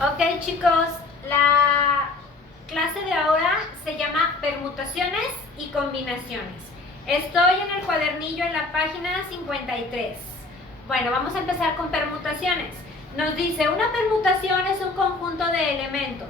Ok, chicos, la clase de ahora se llama permutaciones y combinaciones. Estoy en el cuadernillo en la página 53. Bueno, vamos a empezar con permutaciones. Nos dice, una permutación es un conjunto de elementos.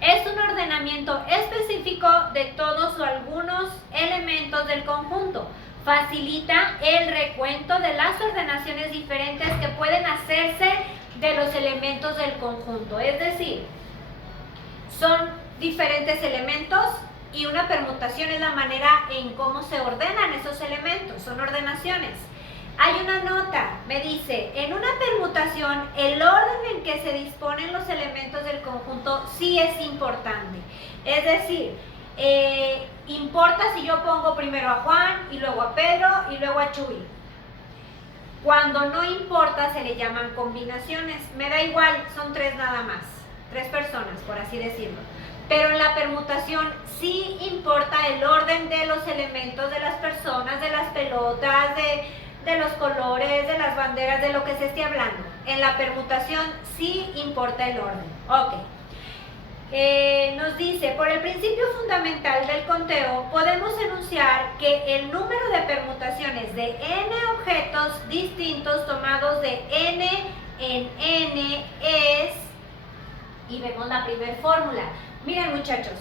Es un ordenamiento específico de todos o algunos elementos del conjunto. Facilita el recuento de las ordenaciones diferentes que pueden hacerse de los elementos del conjunto. Es decir, son diferentes elementos y una permutación es la manera en cómo se ordenan esos elementos, son ordenaciones. Hay una nota, me dice, en una permutación el orden en que se disponen los elementos del conjunto sí es importante. Es decir, importa si yo pongo primero a Juan y luego a Pedro y luego a Chuy. Cuando no importa se le llaman combinaciones. Me da igual, son tres nada más, tres personas por así decirlo. Pero en la permutación sí importa el orden de los elementos, de las personas, de las pelotas, de los colores, de las banderas, de lo que se esté hablando. En la permutación sí importa el orden. Ok. Nos dice, por el principio fundamental del conteo, podemos enunciar que el número de permutaciones de n objetos distintos tomados de n en n es, y vemos la primera fórmula. Miren muchachos,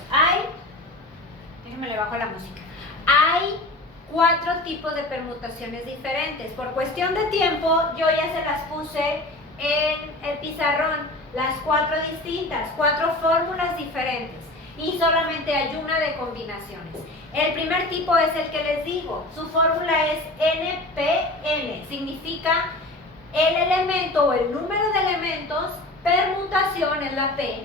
déjenme le bajo la música, hay 4 tipos de permutaciones diferentes. Por cuestión de tiempo, yo ya se las puse en el pizarrón, las 4 distintas, 4 fórmulas diferentes, y solamente hay una de combinaciones. El primer tipo es el que les digo, su fórmula es NPN, significa el elemento o el número de elementos, permutación es la P,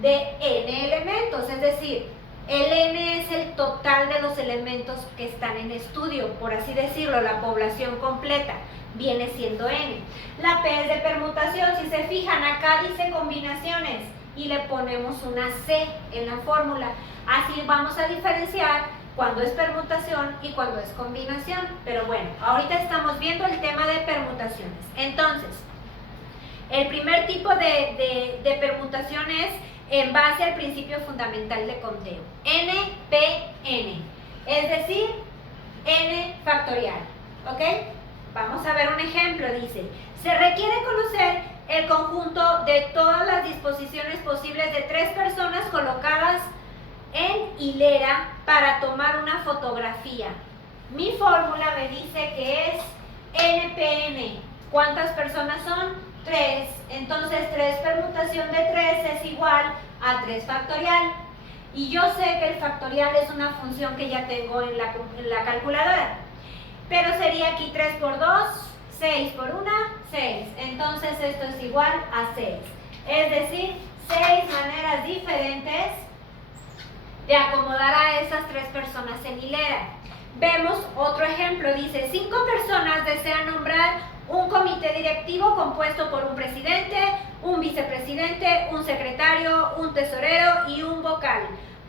de n elementos, es decir, el n es el total de los elementos que están en estudio, por así decirlo, la población completa viene siendo n. La P es de permutación, si se fijan acá dice combinaciones y le ponemos una C en la fórmula. Así vamos a diferenciar cuando es permutación y cuando es combinación. Pero bueno, ahorita estamos viendo el tema de permutaciones. Entonces, el primer tipo de permutación es en base al principio fundamental de conteo, NPN, es decir, n factorial, ¿ok? Vamos a ver un ejemplo, dice, se requiere conocer el conjunto de todas las disposiciones posibles de 3 personas colocadas en hilera para tomar una fotografía. Mi fórmula me dice que es NPN. ¿Cuántas personas son? 3. Entonces 3 permutación de 3 es igual a 3 factorial. Y yo sé que el factorial es una función que ya tengo en la calculadora. Pero sería aquí 3 por 2, 6 por 1, 6. Entonces esto es igual a 6. Es decir, 6 maneras diferentes de acomodar a esas 3 personas en hilera. Vemos otro ejemplo, dice, 5 personas desean nombrar un comité directivo compuesto por un presidente, un vicepresidente, un secretario, un tesorero y un vocal.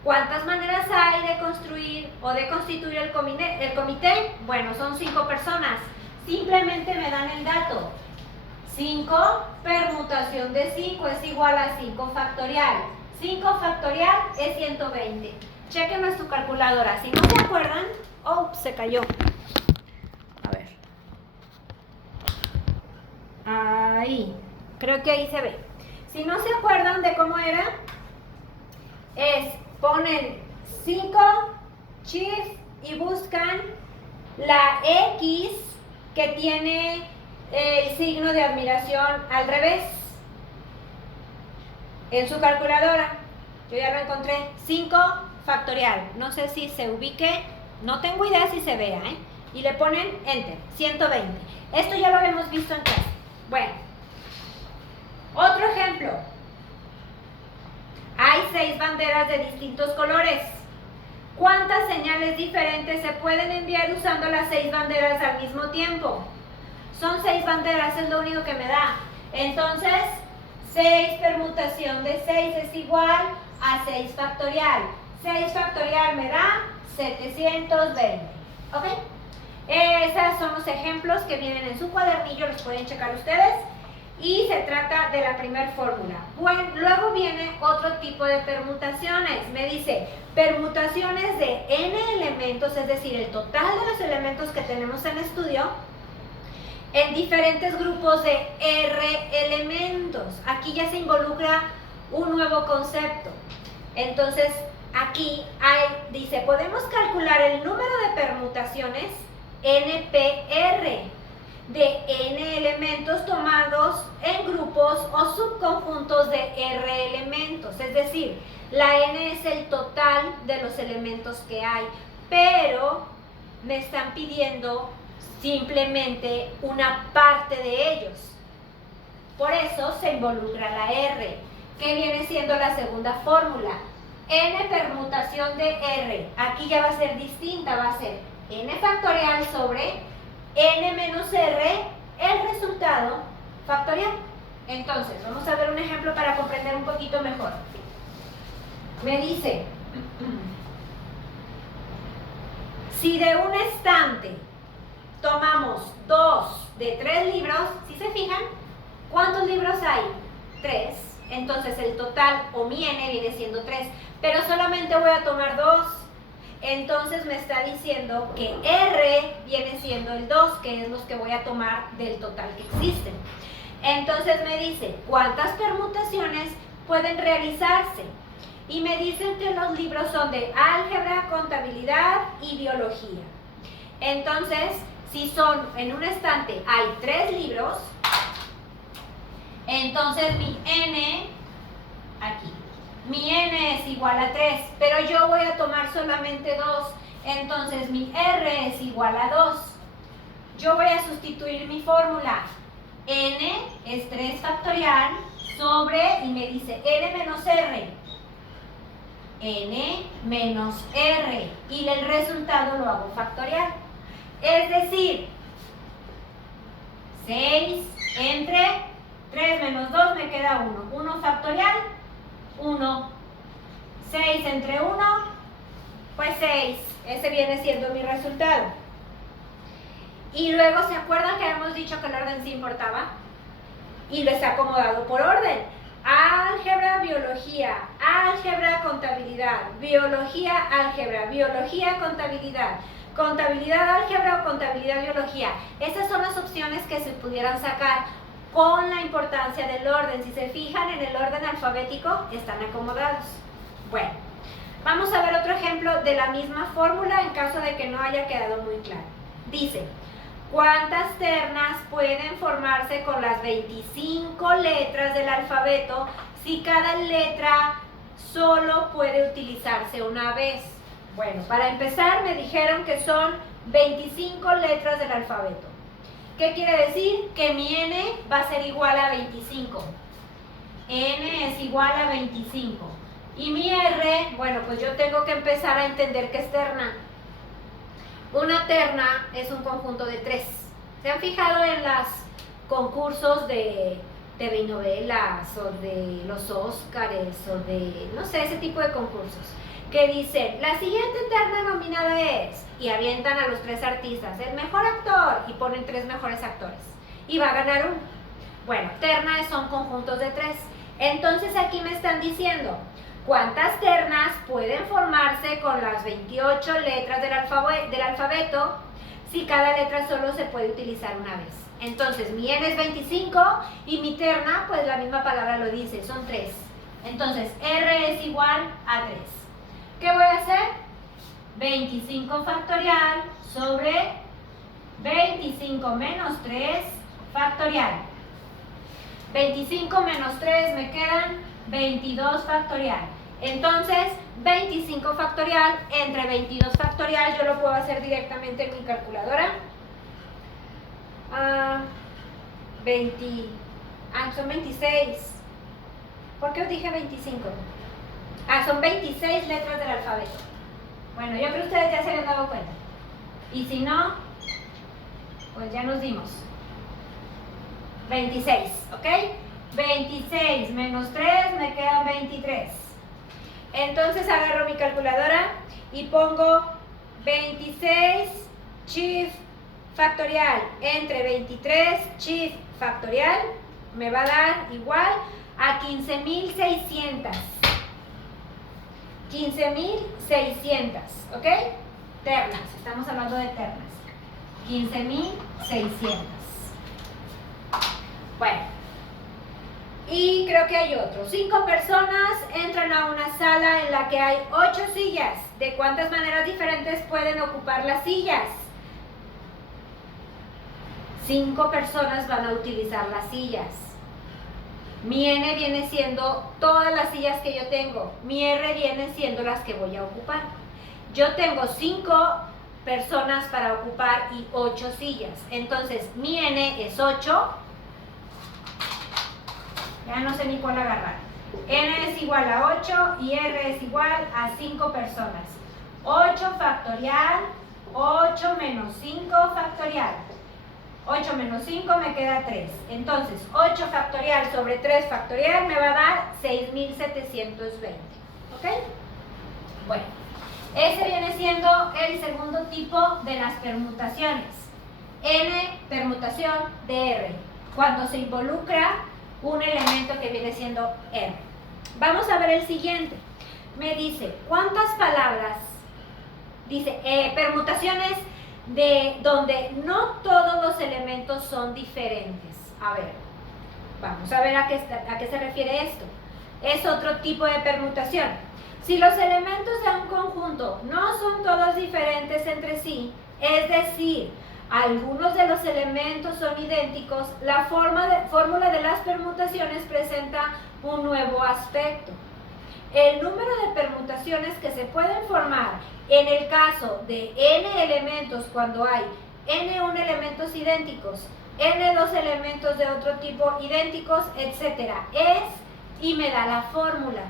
¿Cuántas maneras hay de construir o de constituir el comité? Bueno, son 5 personas. Simplemente me dan el dato. 5 permutación de 5 es igual a 5 factorial. 5 factorial es 120. Chequenme su calculadora. Si no se acuerdan, se cayó. A ver. Ahí. Creo que ahí se ve. Si no se acuerdan de cómo era, ponen 5 shift y buscan la X que tiene el signo de admiración al revés en su calculadora. Yo ya lo encontré. 5 factorial. No sé si se ubique, no tengo idea si se vea, y le ponen enter, 120. Esto ya lo habíamos visto en clase. Bueno, otro ejemplo. Hay 6 banderas de distintos colores. ¿Cuántas señales diferentes se pueden enviar usando las 6 banderas al mismo tiempo? Son 6 banderas, es lo único que me da. Entonces, 6 permutación de 6 es igual a 6 factorial. 6 factorial me da 720. ¿Ok? Esos son los ejemplos que vienen en su cuadernillo, los pueden checar ustedes. Y se trata de la primera fórmula. Bueno, luego viene otro tipo de permutaciones. Me dice permutaciones de n elementos, es decir, el total de los elementos que tenemos en estudio, en diferentes grupos de r elementos. Aquí ya se involucra un nuevo concepto. Entonces, aquí dice, podemos calcular el número de permutaciones NPR de n elementos tomados en grupos o subconjuntos de r elementos. Es decir, la n es el total de los elementos que hay, pero me están pidiendo simplemente una parte de ellos. Por eso se involucra la r, que viene siendo la segunda fórmula. N permutación de r. Aquí ya va a ser distinta, va a ser n factorial sobre n menos r, el resultado factorial. Entonces, vamos a ver un ejemplo para comprender un poquito mejor. Me dice, si de un estante tomamos 2 de 3 libros, ¿sí se fijan? ¿Cuántos libros hay? 3. Entonces el total, o mi n, viene siendo 3, pero solamente voy a tomar 2. Entonces me está diciendo que R viene siendo el 2, que es los que voy a tomar del total que existen. Entonces me dice, ¿cuántas permutaciones pueden realizarse? Y me dicen que los libros son de álgebra, contabilidad y biología. Entonces, si son en un estante hay 3 libros, entonces mi n, aquí, mi n es igual a 3, pero yo voy a tomar solamente 2, entonces mi r es igual a 2. Yo voy a sustituir mi fórmula. N es 3 factorial sobre, y me dice n menos r. N menos r. Y el resultado lo hago factorial. Es decir, 6 entre 3 menos 2 me queda 1. 1 factorial, 1. 6 entre 1, pues 6. Ese viene siendo mi resultado. Y luego, ¿se acuerdan que habíamos dicho que el orden sí importaba? Y lo está acomodado por orden. Álgebra, biología, álgebra, contabilidad, biología, álgebra, biología, contabilidad, contabilidad, álgebra o contabilidad, biología. Esas son las opciones que se pudieran sacar con la importancia del orden. Si se fijan en el orden alfabético, están acomodados. Bueno, vamos a ver otro ejemplo de la misma fórmula en caso de que no haya quedado muy claro. Dice, ¿cuántas ternas pueden formarse con las 25 letras del alfabeto si cada letra solo puede utilizarse una vez? Bueno, para empezar me dijeron que son 25 letras del alfabeto. ¿Qué quiere decir? Que mi n va a ser igual a 25. N es igual a 25. Y mi r, bueno, pues yo tengo que empezar a entender qué es terna. Una terna es un conjunto de 3. ¿Se han fijado en los concursos de TV y novelas o de los Óscares o de, no sé, ese tipo de concursos? Que dicen, la siguiente terna nominada es, y avientan a los 3 artistas, el mejor actor, y ponen 3 mejores actores, y va a ganar uno. Bueno, ternas son conjuntos de 3. Entonces aquí me están diciendo, ¿cuántas ternas pueden formarse con las 28 letras del alfabeto si cada letra solo se puede utilizar una vez? Entonces mi n es 25 y mi terna, pues la misma palabra lo dice, son 3. Entonces r es igual a 3. ¿Qué voy a hacer? 25 factorial sobre 25 menos 3 factorial. 25 menos 3 me quedan 22 factorial. Entonces, 25 factorial entre 22 factorial, yo lo puedo hacer directamente en mi calculadora. Son 26. ¿Por qué os dije 25? Son 26 letras del alfabeto. Bueno, yo creo que ustedes ya se habían dado cuenta. Y si no, pues ya nos dimos. 26, ¿ok? 26 menos 3 me quedan 23. Entonces agarro mi calculadora y pongo 26 chief factorial entre 23 chief factorial me va a dar igual a 15,600. 15,600, ¿ok? Ternas, estamos hablando de ternas. 15,600. Bueno, y creo que hay otro. 5 personas entran a una sala en la que hay 8 sillas. ¿De cuántas maneras diferentes pueden ocupar las sillas? 5 personas van a utilizar las sillas. Mi N viene siendo todas las sillas que yo tengo. Mi R viene siendo las que voy a ocupar. Yo tengo 5 personas para ocupar y 8 sillas. Entonces, mi N es 8. Ya no sé ni cuál agarrar. N es igual a 8 y R es igual a 5 personas. 8 factorial, 8 menos 5 factorial. 8 menos 5 me queda 3. Entonces, 8 factorial sobre 3 factorial me va a dar 6,720. ¿Ok? Bueno, ese viene siendo el segundo tipo de las permutaciones. N permutación de R, cuando se involucra un elemento que viene siendo R. Vamos a ver el siguiente. Me dice, ¿cuántas palabras? Dice, permutaciones de donde no todos los elementos son diferentes. A ver, vamos a ver a qué se refiere esto. Es otro tipo de permutación. Si los elementos de un conjunto no son todos diferentes entre sí, es decir, algunos de los elementos son idénticos, la fórmula de las permutaciones presenta un nuevo aspecto. El número de permutaciones que se pueden formar en el caso de n elementos cuando hay n1 elementos idénticos, n2 elementos de otro tipo idénticos, etc. es, y me da la fórmula,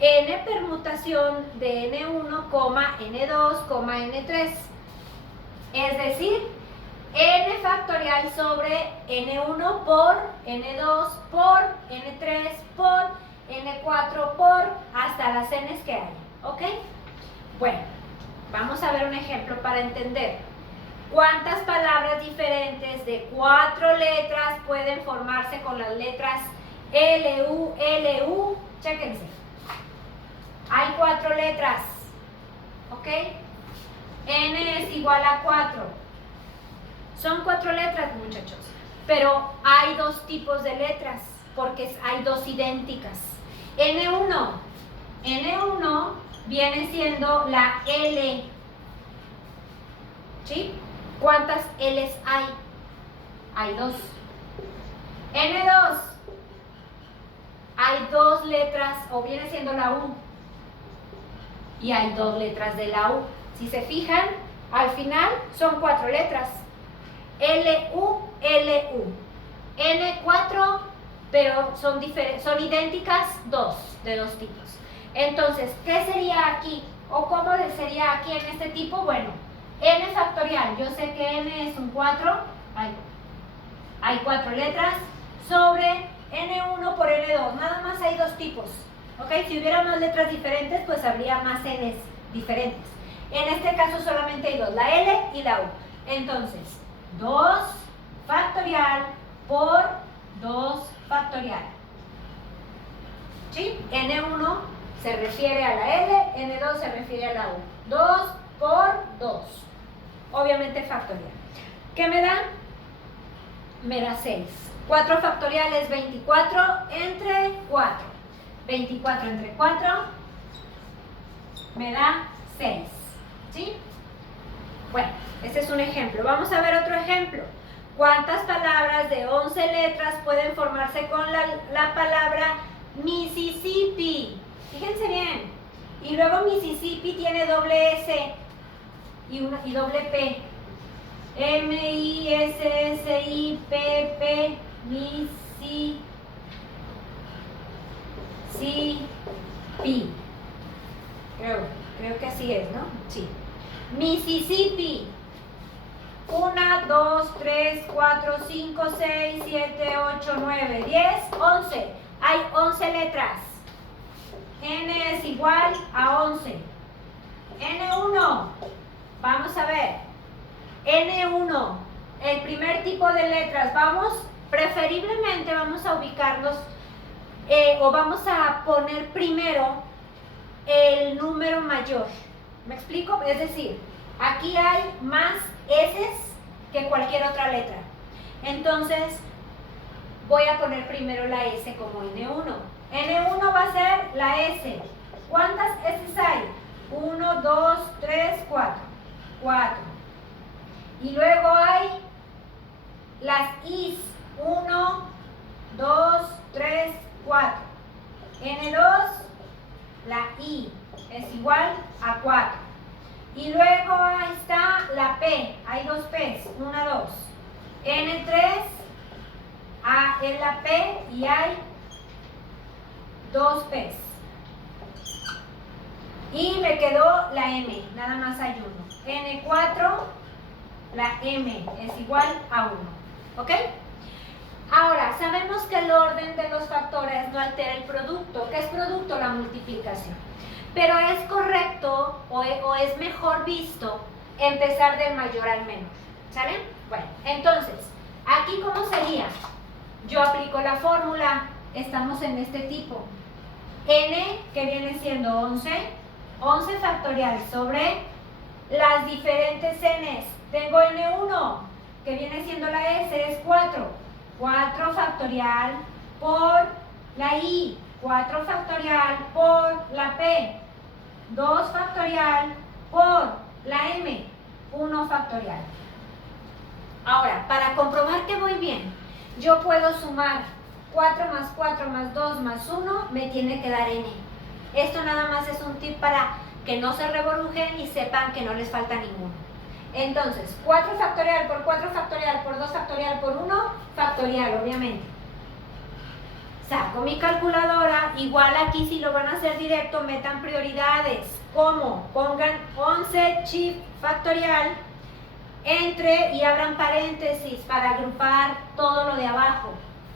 n permutación de n1, n2, n3. Es decir, n factorial sobre n1 por n2 por n3 por n4 por hasta las n's que hay. ¿Ok? Bueno, vamos a ver un ejemplo para entender. ¿Cuántas palabras diferentes de 4 letras pueden formarse con las letras L, U, L, U? Chéquense. Hay 4 letras. ¿Ok? N es igual a 4. Son 4 letras, muchachos. Pero hay 2 tipos de letras, porque hay 2 idénticas. N1. N1 viene siendo la L. ¿Sí? ¿Cuántas L's hay? Hay 2. N2. Hay 2 letras, o viene siendo la U. Y hay 2 letras de la U. Si se fijan, al final son 4 letras. L-U, L-U. N4, pero son idénticas 2, de 2 tipos. Entonces, ¿qué sería aquí? ¿O cómo sería aquí en este tipo? Bueno, n factorial, yo sé que n es un 4, hay 4 letras, sobre n1 por n2, nada más hay 2 tipos. ¿Ok? Si hubiera más letras diferentes, pues habría más n's diferentes. En este caso solamente hay 2, la L y la U. Entonces, 2 factorial por 2 factorial. ¿Sí? N1 se refiere a la L, N2 se refiere a la U. 2 por 2. Obviamente factorial. ¿Qué me da? Me da 6. 4 factorial es 24 entre 4. 24 entre 4 me da 6. ¿Sí? Bueno, este es un ejemplo. Vamos a ver otro ejemplo. ¿Cuántas palabras de 11 letras pueden formarse con la palabra Mississippi? Fíjense bien. Y luego Mississippi tiene doble S y doble P. M-I-S-S-I-P-P. Mississippi. Creo que así es, ¿no? Sí. Mississippi. 1, 2, 3, 4, 5, 6, 7, 8, 9, 10, 11. Hay 11 letras. N es igual a 11. N1. Vamos a ver. N1. El primer tipo de letras. Vamos preferiblemente obviamente vamos a ubicarnos o vamos a poner primero el número mayor. ¿Me explico? Es decir, aquí hay más S que cualquier otra letra. Entonces, voy a poner primero la S como N1. N1 va a ser la S. ¿Cuántas S hay? 1, 2, 3, 4. 4. Y luego hay las I's. 1, 2, 3, 4. N2, la I es igual a 4. Y luego ahí está la P. Hay dos P's. 1, 2. N3 es la P y hay dos P's. Y me quedó la M, nada más hay uno. N4, la M es igual a 1. ¿Ok? Ahora, sabemos que el orden de los factores no altera el producto. ¿Qué es producto? La multiplicación. Pero es correcto o es mejor visto empezar del mayor al menor. ¿Sale? Bueno, entonces, aquí ¿cómo sería? Yo aplico la fórmula, estamos en este tipo. N, que viene siendo 11, 11 factorial sobre las diferentes N's. Tengo N1, que viene siendo la S, es 4. 4 factorial por la I, 4 factorial por la P, 2 factorial por la M, 1 factorial. Ahora, para comprobar que voy bien, yo puedo sumar 4 más 4 más 2 más 1, me tiene que dar N. Esto nada más es un tip para que no se reborrujen y sepan que no les falta ninguno. Entonces, 4 factorial por 4 factorial por 2 factorial por 1 factorial, obviamente. Saco mi calculadora, igual aquí si lo van a hacer directo, metan prioridades. ¿Cómo? Pongan 11 chip factorial entre y abran paréntesis para agrupar todo lo de abajo.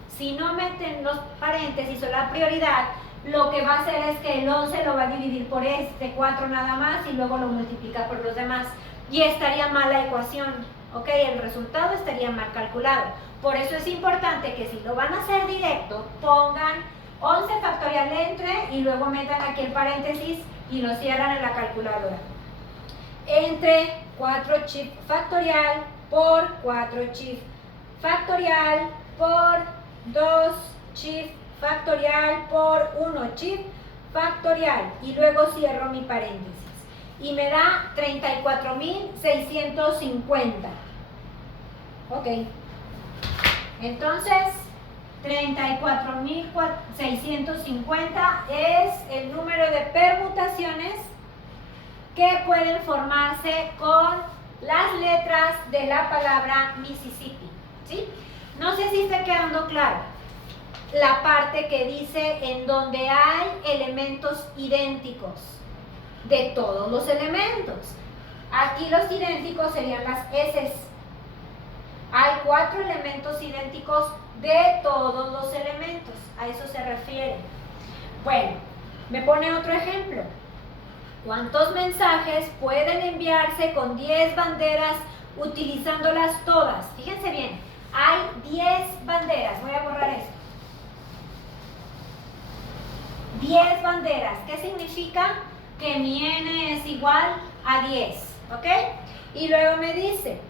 Si no meten los paréntesis o la prioridad, lo que va a hacer es que el 11 lo va a dividir por este 4 nada más y luego lo multiplica por los demás. Y estaría mal la ecuación, ¿ok? El resultado estaría mal calculado. Por eso es importante que si lo van a hacer directo, pongan 11 factorial entre y luego metan aquí el paréntesis y lo cierran en la calculadora. Entre 4 chip factorial por 4 chip factorial por 2 chip factorial por 1 chip factorial y luego cierro mi paréntesis. Y me da 34.650. Ok. Entonces, 34.650 es el número de permutaciones que pueden formarse con las letras de la palabra Mississippi. ¿Sí? No sé si está quedando claro la parte que dice en donde hay elementos idénticos. De todos los elementos. Aquí los idénticos serían las S. Hay 4 elementos idénticos de todos los elementos. A eso se refiere. Bueno, me pone otro ejemplo. ¿Cuántos mensajes pueden enviarse con 10 banderas utilizándolas todas? Fíjense bien, hay 10 banderas. Voy a borrar esto. 10 banderas. ¿Qué significa? Que mi N es igual a 10, ¿ok? Y luego me dice,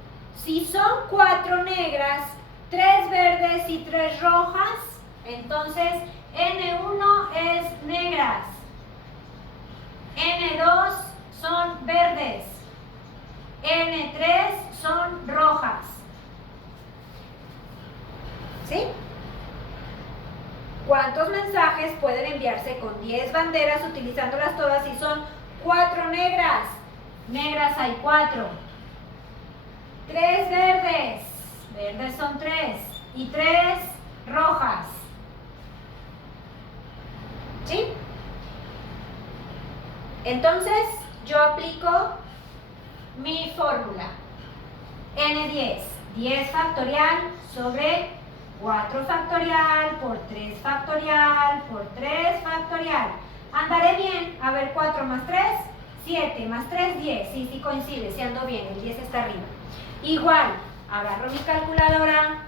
si son 4 negras, 3 verdes y 3 rojas, entonces N1 es negras, N2 son verdes, N3 son rojas. ¿Sí? ¿Cuántos mensajes pueden enviarse con 10 banderas utilizándolas todas si son 4 negras? Negras hay 4. 3 verdes. Verdes son 3. Y 3 rojas. ¿Sí? Entonces, yo aplico mi fórmula. N10. 10 factorial sobre 4 factorial por 3 factorial por 3 factorial. ¿Andaré bien? A ver, 4 más 3, 7 más 3, 10. Sí, sí coincide, sí ando bien, el 10 está arriba. Igual, agarro mi calculadora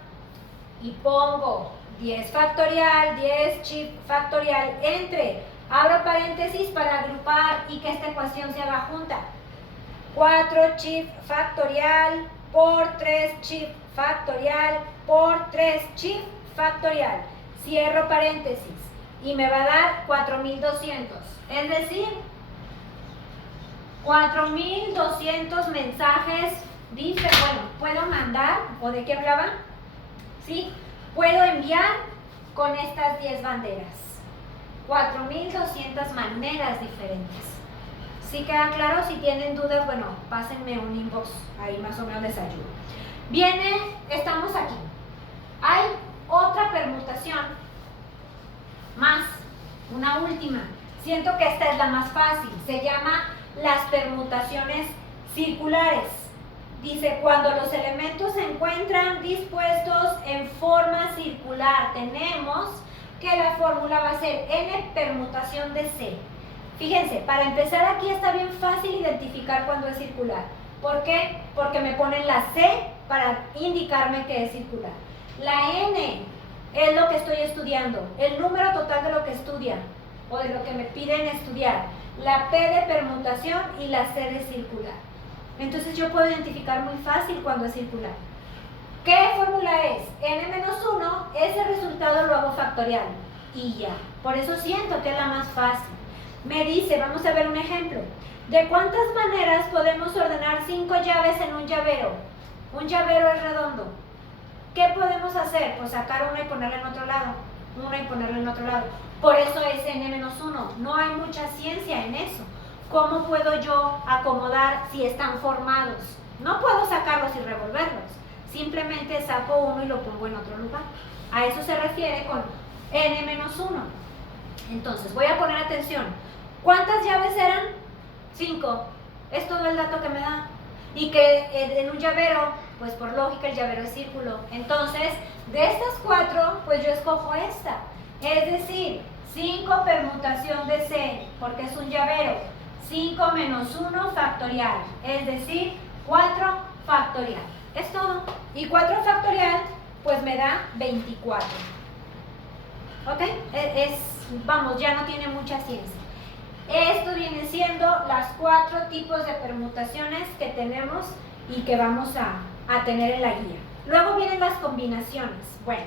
y pongo 10 factorial, 10 chip factorial entre, abro paréntesis para agrupar y que esta ecuación se haga junta. 4 chip factorial por 3 chip factorial por 3 chip factorial. Cierro paréntesis y me va a dar 4200. Es decir, 4200 mensajes. Dice, bueno, ¿puedo mandar? ¿O de qué hablaba? ¿Sí? Puedo enviar con estas 10 banderas. 4200 maneras diferentes. ¿Sí queda claro? Si tienen dudas, bueno, pásenme un inbox, ahí más o menos les ayudo. Estamos aquí. Hay otra permutación más, una última. Siento que esta es la más fácil. Se llama las permutaciones circulares. Dice, cuando los elementos se encuentran dispuestos en forma circular, tenemos que la fórmula va a ser n permutación de c. Fíjense, para empezar aquí está bien fácil identificar cuando es circular. ¿Por qué? Porque me ponen la c para indicarme que es circular. La n es lo que estoy estudiando, el número total de lo que estudian o de lo que me piden estudiar. La p de permutación y la c de circular. Entonces yo puedo identificar muy fácil cuando es circular. ¿Qué fórmula es? n-1, ese resultado lo hago factorial y ya. Por eso siento que es la más fácil. Me dice, vamos a ver un ejemplo. ¿De cuántas maneras podemos ordenar 5 llaves en un llavero? Un llavero es redondo. ¿Qué podemos hacer? Pues sacar una y ponerla en otro lado. Una y ponerla en otro lado. Por eso es n-1. No hay mucha ciencia en eso. ¿Cómo puedo yo acomodar si están formados? No puedo sacarlos y revolverlos. Simplemente saco uno y lo pongo en otro lugar. A eso se refiere con n-1. Entonces, voy a poner atención. ¿Cuántas llaves eran? 5. Es todo el dato que me da. Y que en un llavero, pues por lógica el llavero es círculo. Entonces, de estas 4, pues yo escojo esta. Es decir, 5 permutación de c, porque es un llavero. 5 menos 1 factorial, es decir, 4 factorial. Es todo. Y 4 factorial, pues me da 24. ¿Ok? Vamos, ya no tiene mucha ciencia. Esto viene siendo las 4 tipos de permutaciones que tenemos y que vamos a tener en la guía. Luego vienen las combinaciones. Bueno,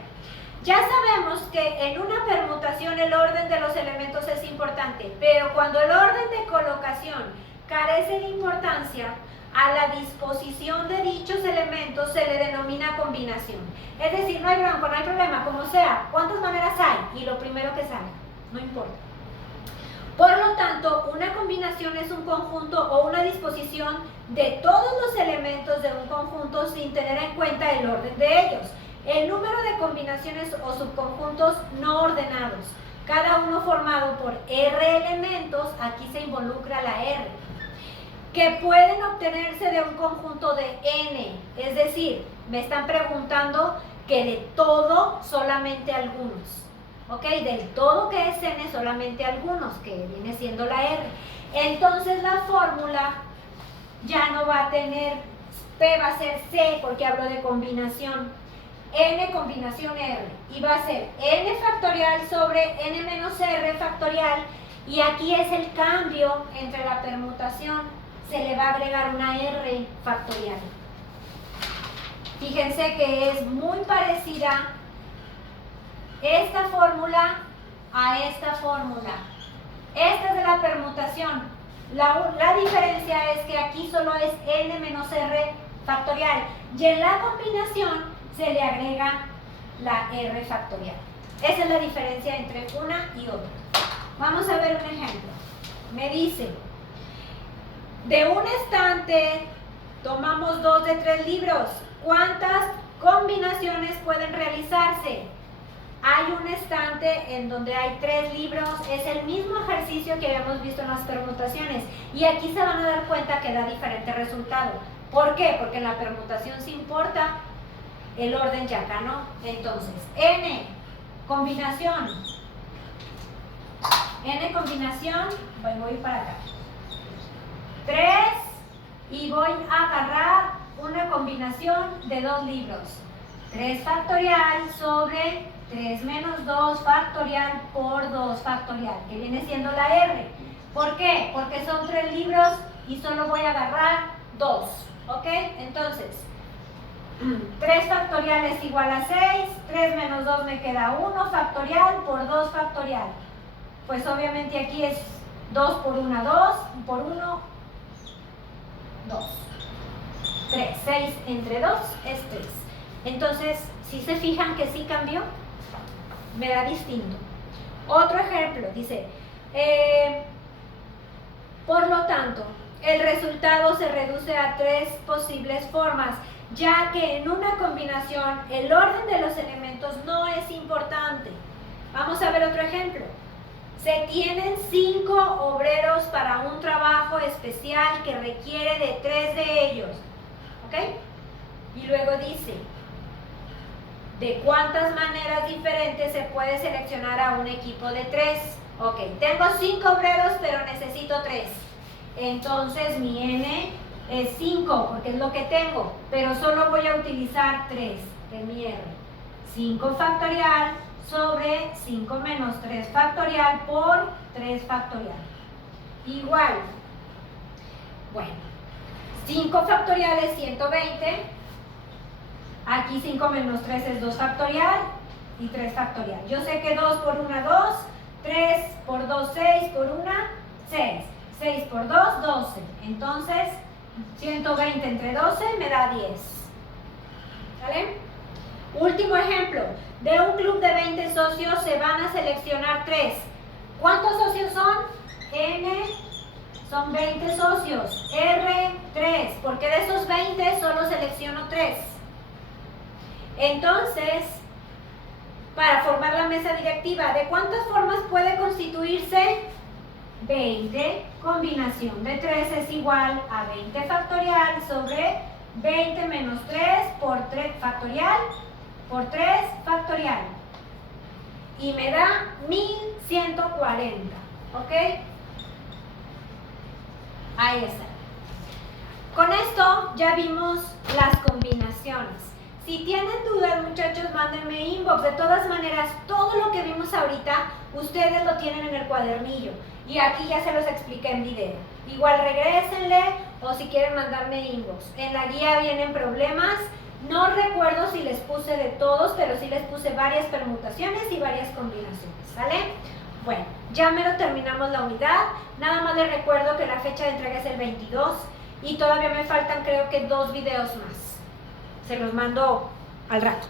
ya sabemos que en una permutación el orden de los elementos es importante, pero cuando el orden de colocación carece de importancia, a la disposición de dichos elementos se le denomina combinación. Es decir, no hay blanco, no hay problema, como sea. ¿Cuántas maneras hay? Y lo primero que salga, no importa. Por lo tanto, una combinación es un conjunto o una disposición de todos los elementos de un conjunto sin tener en cuenta el orden de ellos. El número de combinaciones o subconjuntos no ordenados, cada uno formado por R elementos, aquí se involucra la R, que pueden obtenerse de un conjunto de N, es decir, me están preguntando que de todo solamente algunos, ¿ok? Del todo que es N solamente algunos, que viene siendo la R. Entonces la fórmula ya no va a tener, P va a ser C porque hablo de combinación. N combinación R, y va a ser N factorial sobre N menos R factorial, y aquí es el cambio entre la permutación, se le va a agregar una R factorial. Fíjense que es muy parecida esta fórmula a esta fórmula. Esta es de la permutación. La diferencia es que aquí solo es N menos R factorial, y en la combinación se le agrega la R factorial. Esa es la diferencia entre una y otra. Vamos a ver un ejemplo. Me dice, de un estante tomamos 2 de 3 libros. ¿Cuántas combinaciones pueden realizarse? Hay un estante en donde hay 3 libros. Es el mismo ejercicio que habíamos visto en las permutaciones. Y aquí se van a dar cuenta que da diferente resultado. ¿Por qué? Porque en la permutación sí importa el orden, ya acá no. Entonces, N combinación, voy para acá, 3, y voy a agarrar una combinación de 2 libros. 3 factorial sobre 3 menos 2 factorial por 2 factorial, que viene siendo la R. ¿Por qué? Porque son 3 libros y solo voy a agarrar 2, ¿ok? Entonces, 3 factorial es igual a 6, 3 menos 2 me queda 1 factorial por 2 factorial. Pues obviamente aquí es 2 por 1, 2, por 1, 2. 3, 6 entre 2 es 3. Entonces, si se fijan que sí cambió, me da distinto. Otro ejemplo, dice, por lo tanto, el resultado se reduce a 3 posibles formas, ya que en una combinación el orden de los elementos no es importante. Vamos a ver otro ejemplo. Se tienen 5 obreros para un trabajo especial que requiere de 3 de ellos. ¿Ok? Y luego dice, ¿de cuántas maneras diferentes se puede seleccionar a un equipo de 3? Ok, tengo 5 obreros, pero necesito 3. Entonces mi n es 5, porque es lo que tengo, pero solo voy a utilizar 3 de mi r. 5 factorial sobre 5 menos 3 factorial por 3 factorial. Igual, bueno, 5 factorial es 120, aquí 5 menos 3 es 2 factorial y 3 factorial. Yo sé que 2 por 1, 2, 3 por 2, 6, por 1, 6, 6 por 2, 12. Entonces, 120 entre 12 me da 10. ¿Vale? Último ejemplo, de un club de 20 socios se van a seleccionar 3. ¿Cuántos socios son? N son 20 socios, R 3, porque de esos 20 solo selecciono 3. Entonces, para formar la mesa directiva, ¿de cuántas formas puede constituirse? 20, combinación de 3 es igual a 20 factorial sobre 20 menos 3 por 3 factorial por 3 factorial. Y me da 1140, ¿ok? Ahí está. Con esto ya vimos las combinaciones. Si tienen dudas, muchachos, mándenme inbox. De todas maneras, todo lo que vimos ahorita, ustedes lo tienen en el cuadernillo. Y aquí ya se los expliqué en video. Igual regrésenle o si quieren mandarme inbox. En la guía vienen problemas. No recuerdo si les puse de todos, pero sí les puse varias permutaciones y varias combinaciones, ¿sale? Bueno, ya mero terminamos la unidad. Nada más les recuerdo que la fecha de entrega es el 22 y todavía me faltan creo que 2 videos más. Se los mando al rato.